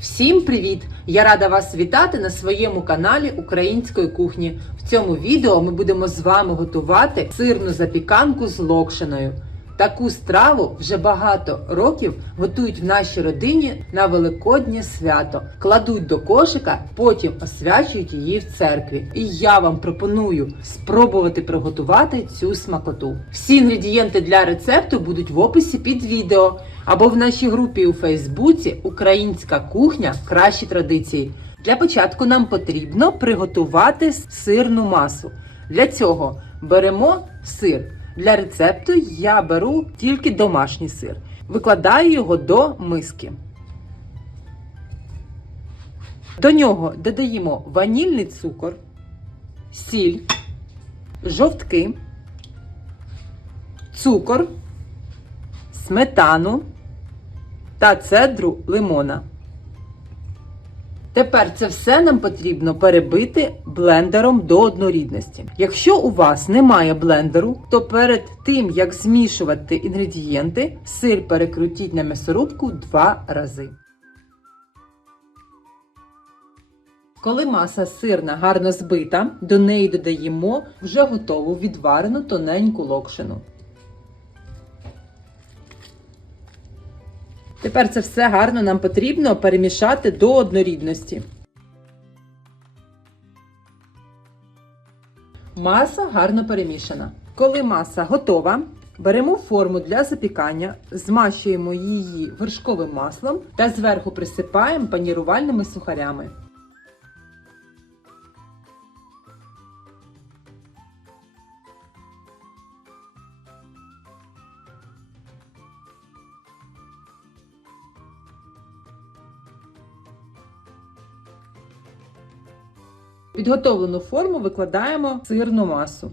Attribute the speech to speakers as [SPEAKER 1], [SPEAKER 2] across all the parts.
[SPEAKER 1] Всім привіт! Я рада вас вітати на своєму каналі Української кухні. В цьому відео ми будемо з вами готувати сирну запіканку з локшиною. Таку страву вже багато років готують в нашій родині на Великоднє свято. Кладуть до кошика, потім освячують її в церкві. І я вам пропоную спробувати приготувати цю смакоту. Всі інгредієнти для рецепту будуть в описі під відео або в нашій групі у Фейсбуці Українська кухня кращі традиції. Для початку нам потрібно приготувати сирну масу. Для цього беремо сир. Для рецепту я беру тільки домашній сир. Викладаю його до миски. До нього додаємо ванільний цукор, сіль, жовтки, цукор, сметану та цедру лимона. Тепер це все нам потрібно перебити блендером до однорідності. Якщо у вас немає блендеру, то перед тим як змішувати інгредієнти, сир перекрутіть на м'ясорубку два рази. Коли маса сирна гарно збита, до неї додаємо вже готову відварену тоненьку локшину. Тепер це все гарно нам потрібно перемішати до однорідності. Маса гарно перемішана. Коли маса готова, беремо форму для запікання, змащуємо її вершковим маслом та зверху присипаємо панірувальними сухарями. Підготовлену форму викладаємо сирну масу.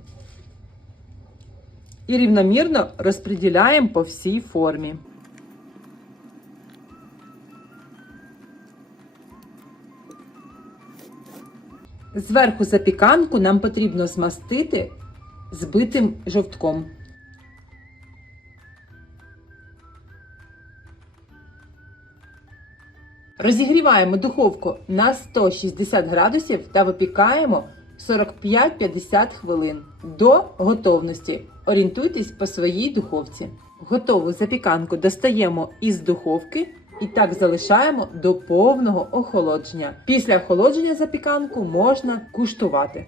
[SPEAKER 1] І рівномірно розподіляємо по всій формі. Зверху запіканку нам потрібно змастити збитим жовтком. Розігріваємо духовку на 160 градусів та випікаємо 45-50 хвилин до готовності. Орієнтуйтесь по своїй духовці. Готову запіканку достаємо із духовки і так залишаємо до повного охолодження. Після охолодження запіканку можна куштувати.